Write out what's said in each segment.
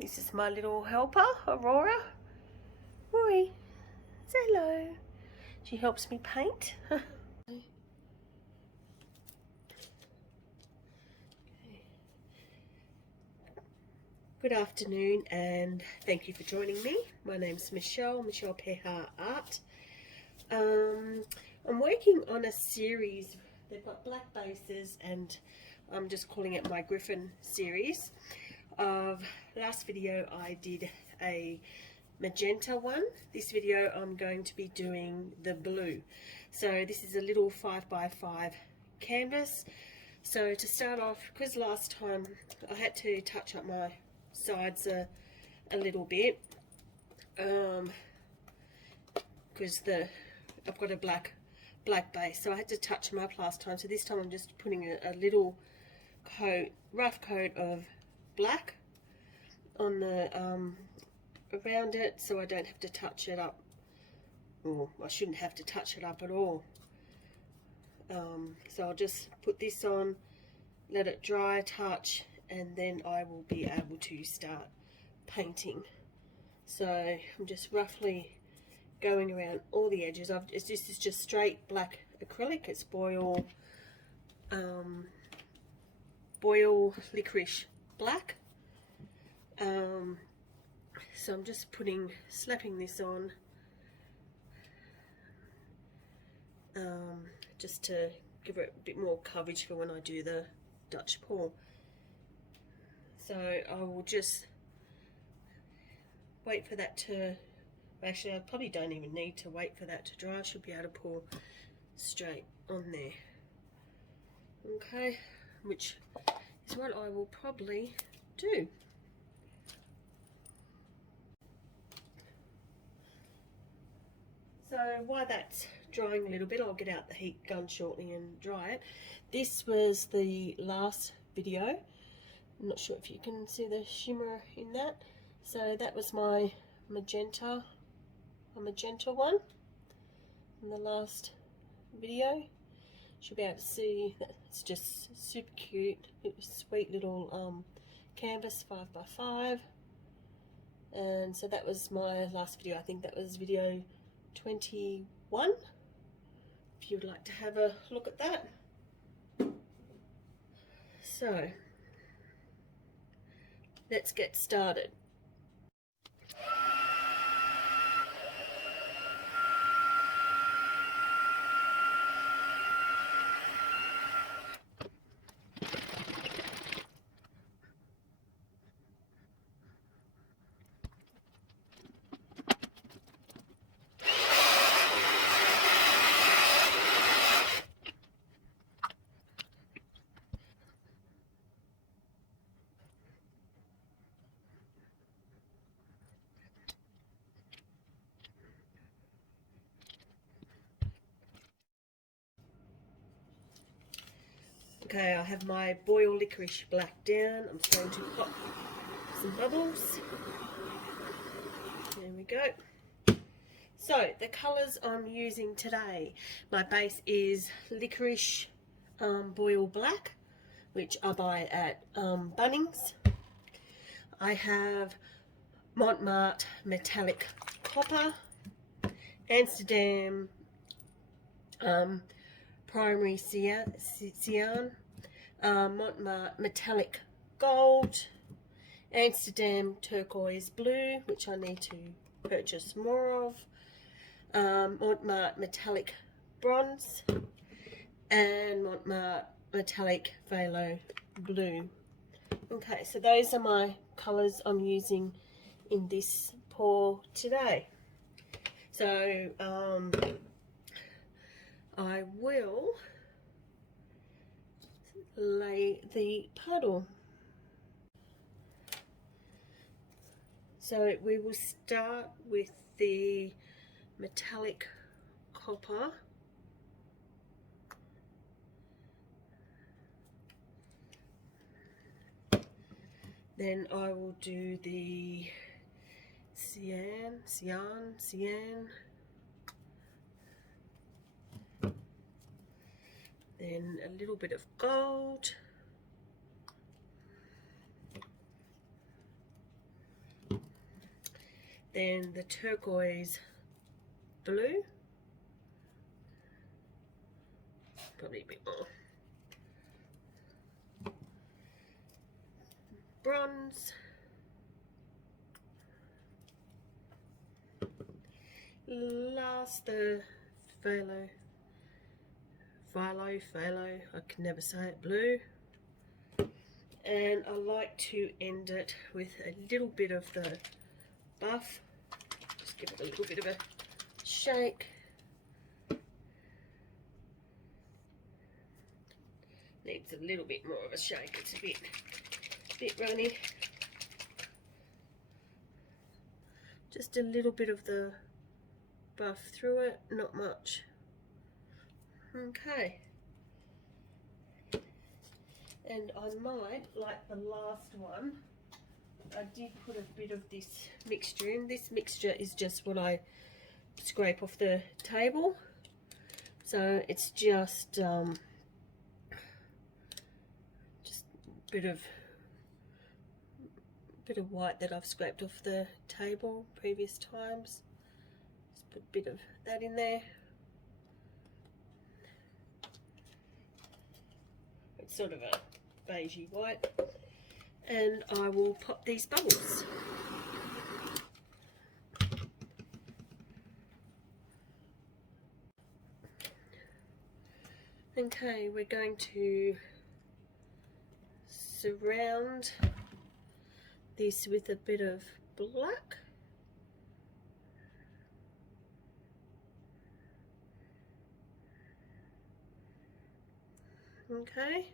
This is my little helper, Aurora. Rory, say hello. She helps me paint. Good afternoon and thank you for joining me. My name's Michelle Pehar Art. I'm working on a series. They've got black bases and I'm just calling it my Griffin series. Last video I did a magenta one. This video I'm going to be doing the blue. So this is a little 5x5 canvas. So to start off, because last time I had to touch up my sides a little bit because I've got a black base, so I had to touch them up last time. So this time I'm just putting a little rough coat of black on the around it, so I don't have to touch it up. Or I shouldn't have to touch it up at all. So I'll just put this on, let it dry, touch, and then I will be able to start painting. So I'm just roughly going around all the edges. This is just straight black acrylic. It's boil licorice black. So I'm just slapping this on just to give it a bit more coverage for when I do the Dutch pour. So I will just wait for that to, actually I probably don't even need to wait for that to dry. I should be able to pour straight on there. Okay, which is what I will probably do. So while that's drying a little bit, I'll get out the heat gun shortly and dry it. This was the last video. I'm not sure if you can see the shimmer in that. So that was my magenta one in the last video. Should be able to see that it's just super cute. It was sweet little canvas 5x5. And so that was my last video. I think that was video 21. If you would like to have a look at that. So let's get started. Okay, I have my boil licorice black down. I'm just going to pop some bubbles. There we go. So the colours I'm using today, my base is licorice boil black, which I buy at Bunnings. I have Montmartre metallic copper, Amsterdam primary cyan, Montmartre metallic gold, Amsterdam turquoise blue, which I need to purchase more of, Montmartre metallic bronze, and Montmartre metallic phthalo blue. Okay, so those are my colours I'm using in this pour today. So I will lay the puddle. So we will start with the metallic copper. Then I will do the cyan. Then a little bit of gold. then the turquoise blue, probably a bit more, bronze, last the phthalo, I can never say it, blue. And I like to end it with a little bit of the buff. Just give it a little bit of a shake. Needs a little bit more of a shake. It's a bit runny. Just a little bit of the buff through it, not much. Okay. And I might, like the last one, I did put a bit of this mixture in. This mixture is just what I scrape off the table. So it's just a bit of white that I've scraped off the table previous times. Just put a bit of that in there. It's sort of a beigey white, and I will pop these bubbles. Okay, we're going to surround this with a bit of black. Okay.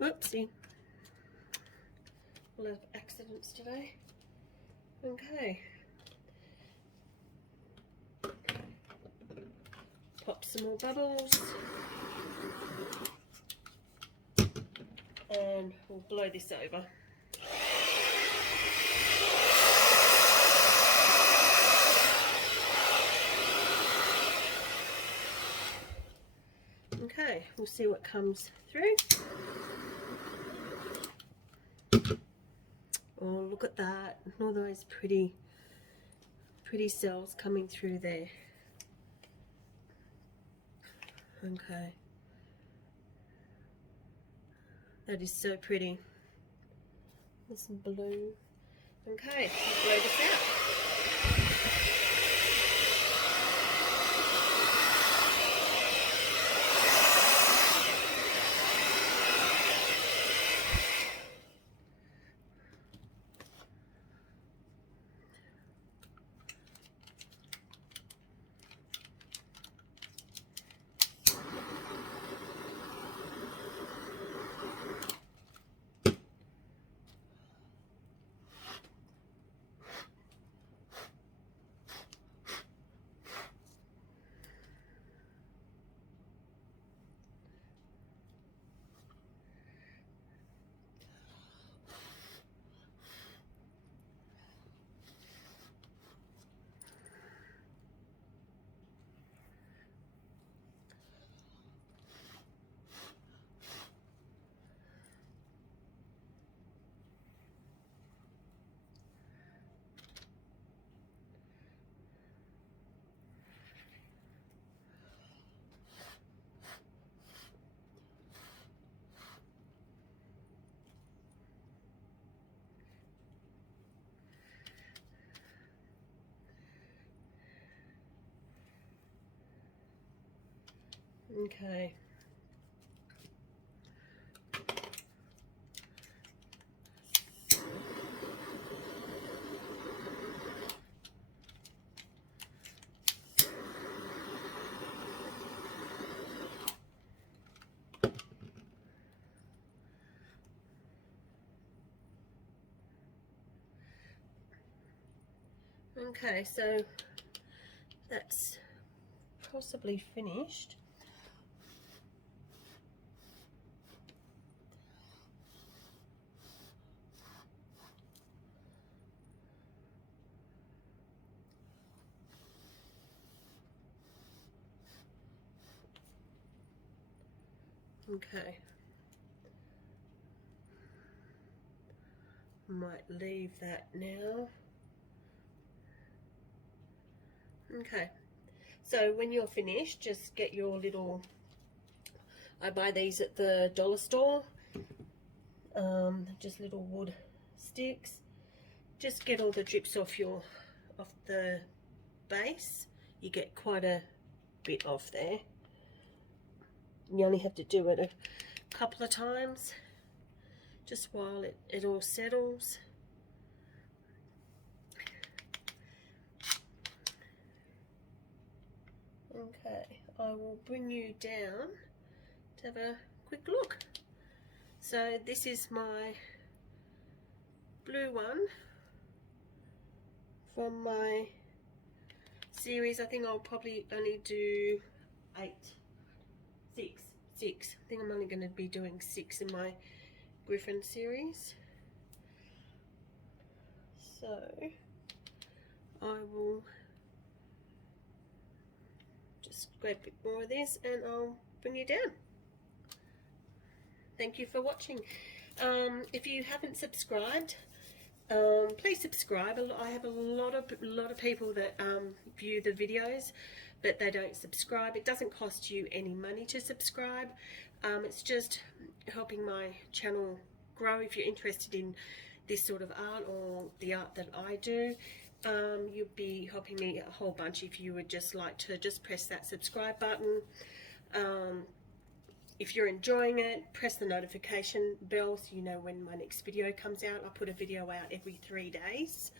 Whoopsie. A lot of accidents today. Okay. Pop some more bubbles. And we'll blow this over. Okay, we'll see what comes through. Oh, look at that. All those pretty cells coming through there. Okay. That is so pretty. There's some blue. Okay, I'll blow this out. Okay. Okay, so that's possibly finished. Okay. Might leave that now. Okay, so when you're finished, just get your little, I buy these at the dollar store, just little wood sticks. Just get all the drips off the base. You get quite a bit off there. You only have to do it a couple of times, just while it all settles. Okay, I will bring you down to have a quick look. So this is my blue one from my series. I think I'll probably only do 6. I think I'm only going to be doing 6 in my Griffin series. So I will just grab a bit more of this and I'll bring you down. Thank you for watching. If you haven't subscribed, please subscribe. I have a lot of people that view the videos, but they don't subscribe. It doesn't cost you any money to subscribe. It's just helping my channel grow. If you're interested in this sort of art or the art that I do, you'd be helping me a whole bunch if you would just like to just press that subscribe button. If you're enjoying it, press the notification bell so you know when my next video comes out. I put a video out every 3 days.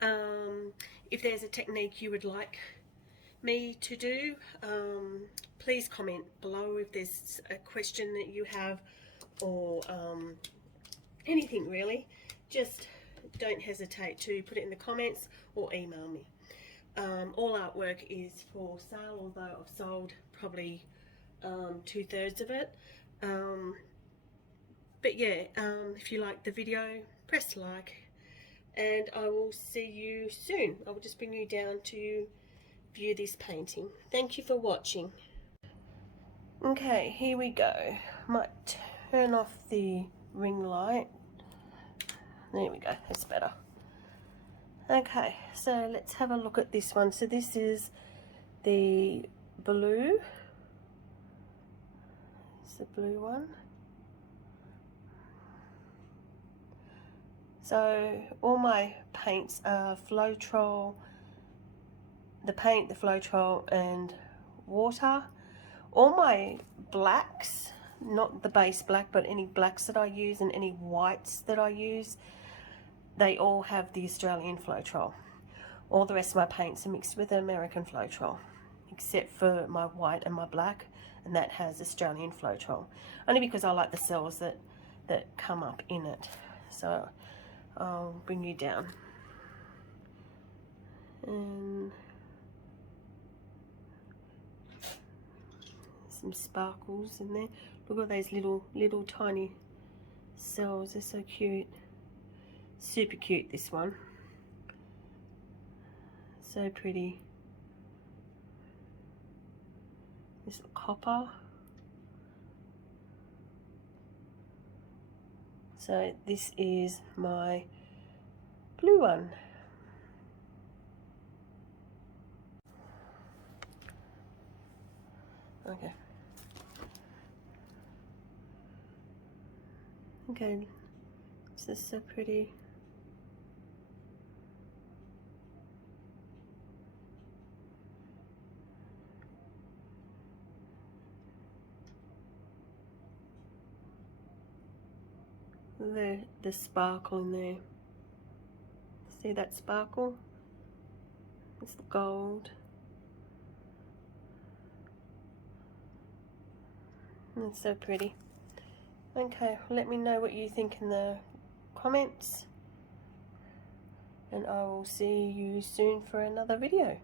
If there's a technique you would like me to do, please comment below if there's a question that you have, or anything really. Just don't hesitate to put it in the comments or email me. All artwork is for sale, although I've sold probably 2/3 of it. But yeah, if you like the video, press like, and I will see you soon. I will just bring you down to view this painting. Thank you for watching. Okay, here we go. Might turn off the ring light. There we go, that's better. Okay, so let's have a look at this one. So this is the blue. It's the blue one. So all my paints are Floetrol, the paint, the Floetrol and water. All my blacks, not the base black, but any blacks that I use and any whites that I use, they all have the Australian Floetrol. All the rest of my paints are mixed with the American Floetrol, except for my white and my black, and that has Australian Floetrol. Only because I like the cells that come up in it. So I'll bring you down. And some sparkles in there. Look at those little tiny cells. They're so cute. Super cute, this one. So pretty. This copper. So this is my blue one. Okay. Okay, this is so pretty. The sparkle in there. See that sparkle? It's the gold. And it's so pretty. Okay, let me know what you think in the comments, and I will see you soon for another video.